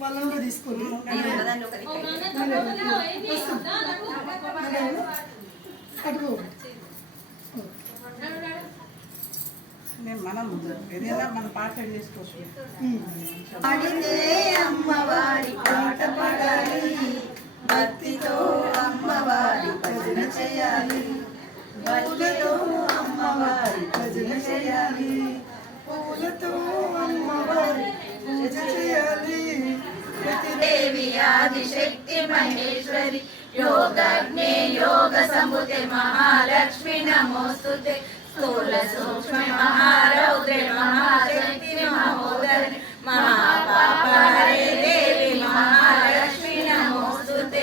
వాళ్ళని కూడా తీసుకోండి అటుకో నేను మనం ఏదైనా మన పాట చేసుకోవచ్చు అమ్మవారి పాట పాడాలి. ఆదిశక్తి మహేశ్వరి. యోగజ్ఞే యోగ సముదే మహాలక్ష్మి నమోస్తుతే. స్థూల సూక్ష్మ మహారౌద్రే మహాశక్తి మహోదరి. మహాపాపహరే దేవి మహాలక్ష్మి నమోస్తుతే.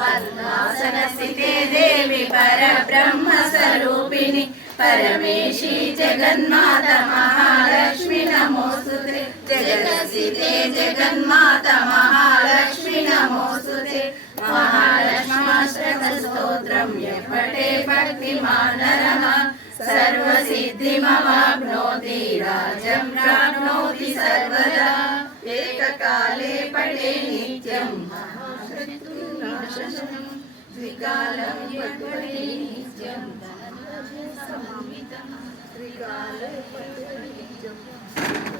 పద్మాసన స్థితే దేవి పరబ్రహ్మ స్వరూపిణి. పరమేశి జగన్మాత మహాలక్ష్మి నమోస్తు जगसिते जगन्माता महालक्ष्मि नमोऽस्तुते महालक्ष्माष्टकस्तोत्रं यः पठे भक्तिमानरः सर्वसिद्धिमवाप्नोति राजं प्राप्नोति सर्वदा एककाले पठे नित्यं महाशत्रुनाशनं द्विकालं पठे नित्यं त्रिकाले पठे नित्यम्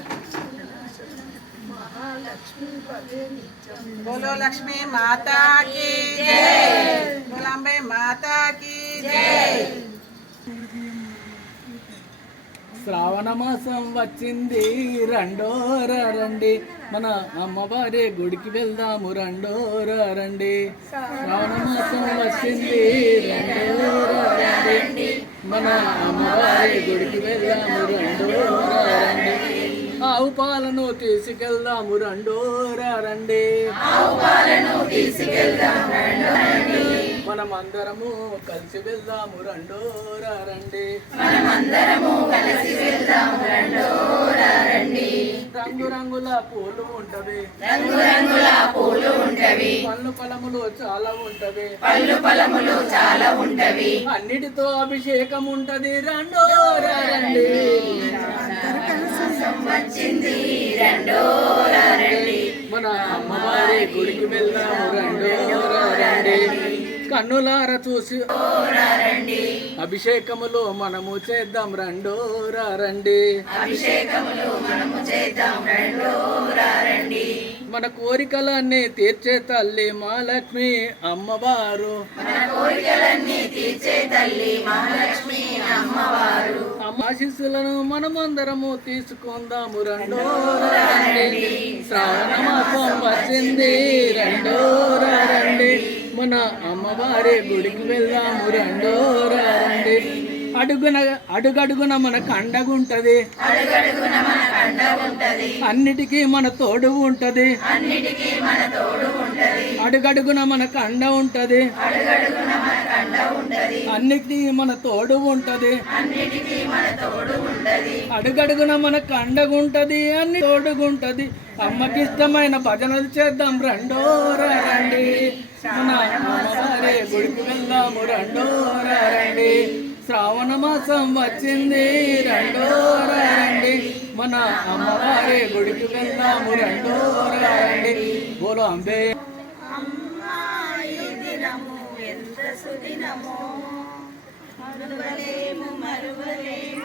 बोलो लक्ष्मी माता की जय। बोलो अम्बे माता की जय శ్రావణ మాసం వచ్చింది రెండోర రండి మన అమ్మవారి గుడికి వెళ్దాము రెండోర రండి శ్రావణ మాసం వచ్చింది రెండోర రండి మన అమ్మవారి గుడికి వెళ్దాము రెండోర రండి ఆవు పాలను తీసుకెళ్దాము రెండోర రండి మనం అందరము కలిసి వెళ్దాము రెండోర రండి. రంగు రంగుల పూలు ఉంటవి. రంగురంగుల పూలు ఉంటవి. పళ్ళు ఫలములు చాలా ఉంటవి. పళ్ళు పొలములు చాలా ఉంటవి. అన్నిటితో అభిషేకం ఉంటది రెండో. రండి వచ్చింది రెండో రండి. మన అమ్మవారి గుడికి వెళ్దాము రెండో రండి. కన్నులార చూసి అభిషేకములో మనము చేద్దాం రెండో రండి. మన కోరికలన్నీ తీర్చే తల్లి మహాలక్ష్మి అమ్మవారు. అమ్మవారు ఆశీస్సులను మనమందరము తీసుకుందాము రెండో రండి. శ్రావణ మాసం వచ్చింది. రెండో రండి. మన అమ్మవారి గుడికి వెళ్దాము రెండో రండి. అడుగున అడుగడుగున మన కండగుంటది. అన్నిటికీ మన తోడు ఉంటది. అన్నిటికీ మన తోడు ఉంటది అడుగడుగున మన కండ ఉంటది. అడుగడుగున మన అన్నిటికీ తోడు ఉంటది. అడుగడుగున మన కండగుంటది అన్ని తోడుగుంటది. అమ్మకి ఇష్టమైన భజనలు చేద్దాం రెండో రండి. గుడికి వెళ్దాము రెండో రండి. శ్రావణ మాసం వచ్చింది రెండో రండి. మన అమ్మవారి గుడికి వెళ్దాము రెండో రండి. బోలో అంబే. సుదినమో మరువలేము మరువలేము.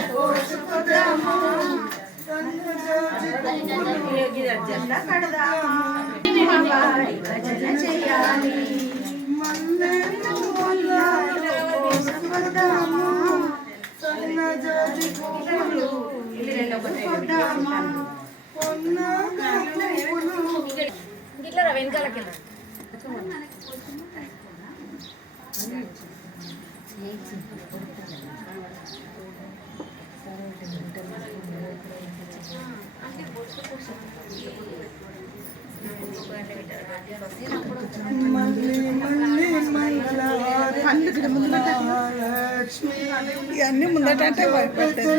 భజన చేయాలి ఇట్లా రా వెనకాలకి ఇవన్నీ ముందట అంటే భయపెట్టేది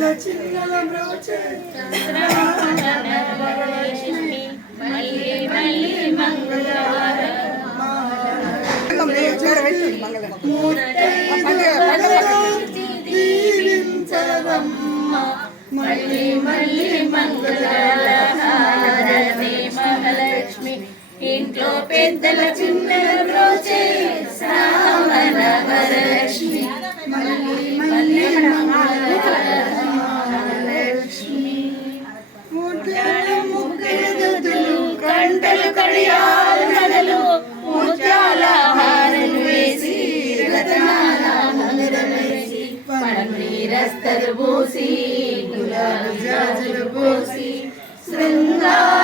రస్తలు పోసి గులాబీ జాజులు పోసి శృంగారమునరించి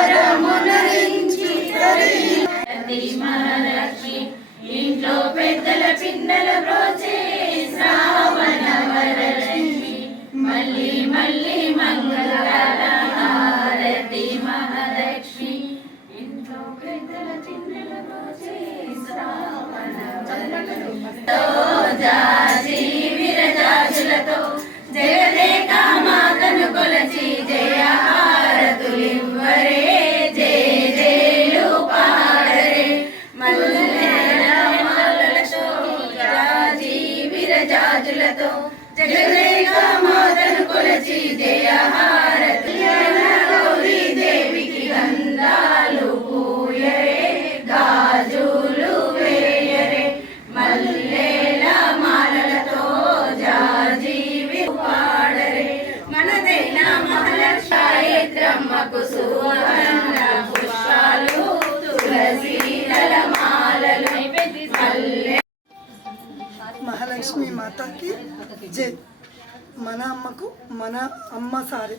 మన అమ్మకు మన అమ్మ సారీ.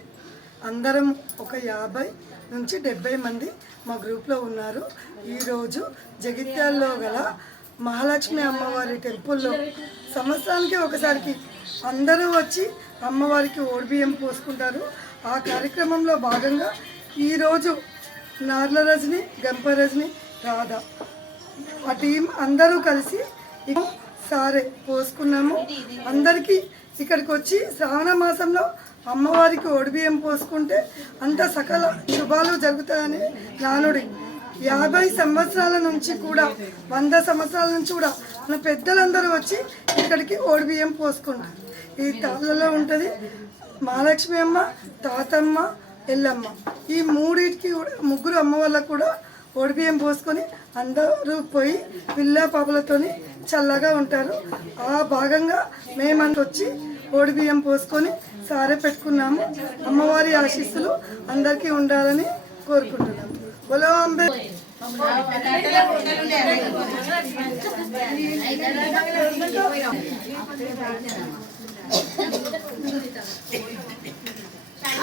అందరం ఒక యాభై నుంచి డెబ్బై మంది మా గ్రూప్లో ఉన్నారు. ఈరోజు జగిత్యాల్లో గల మహాలక్ష్మి అమ్మవారి టెంపుల్లో సంవత్సరానికి ఒకసారికి అందరూ వచ్చి అమ్మవారికి ఓడిబియ్యం పోసుకుంటారు. ఆ కార్యక్రమంలో భాగంగా ఈరోజు నార్ల రజని గంప రజని రాధ ఆ టీం అందరూ కలిసి సారే పోసుకున్నాము. అందరికీ ఇక్కడికి వచ్చి శ్రావణ మాసంలో అమ్మవారికి ఒడిబియ్యం పోసుకుంటే అంత సకల శుభాలు జరుగుతాయని నానుడి యాభై సంవత్సరాల నుంచి కూడా వంద సంవత్సరాల నుంచి కూడా మన పెద్దలందరూ వచ్చి ఇక్కడికి ఓడిబియ్యం పోసుకుంటారు. ఈ తాళ్ళలో ఉంటుంది మహాలక్ష్మి అమ్మ తాతమ్మ ఎల్లమ్మ. ఈ మూడింటికి కూడా ముగ్గురు అమ్మ వాళ్ళకు కూడా ఒడిబియ్యం పోసుకొని అందరూ పోయి పిల్ల పాపలతోని చల్లగా ఉంటారు. ఆ భాగంగా మేమంతా వచ్చి ఒడిబియ్యం పోసుకొని సారే పెట్టుకున్నాము. అమ్మవారి ఆశీస్సులు అందరికీ ఉండాలని కోరుకుంటున్నాము. బలో అంబే.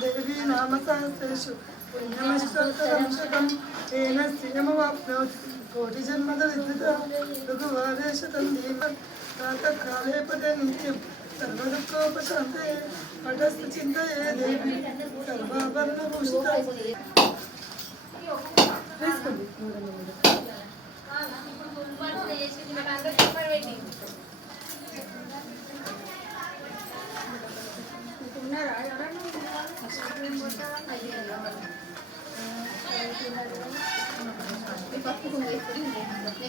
దేవీ నామ సహస్రేషు పుణ్యమష్టం ఏన శ్రీయమవాప్నోతి కోటి జన్మద విద్యుత పదే నిత్యం సర్వదుఃఖోపశాంతే పటస్థ చింతయే దేవి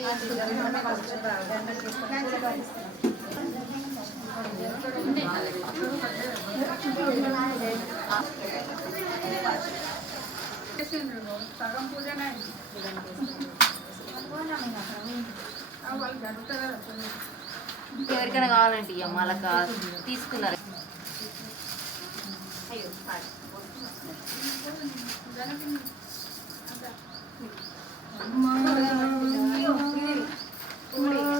సర్వాభరణ భూషిత తీసుకోండి ఎవరికైనా కావాలంటే ఇక మళ్ళా తీసుకున్నారు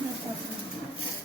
那倒是。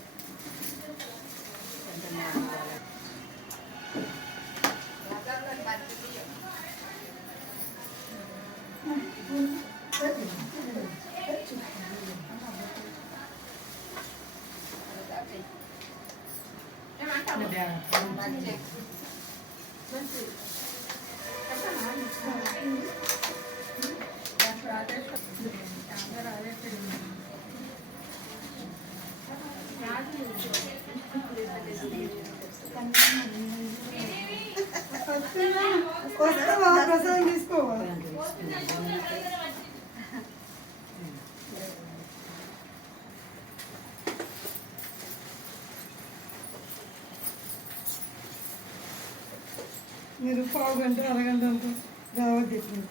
మీరు పావు గంట అరగంట అంతా దావత్ చెప్పండి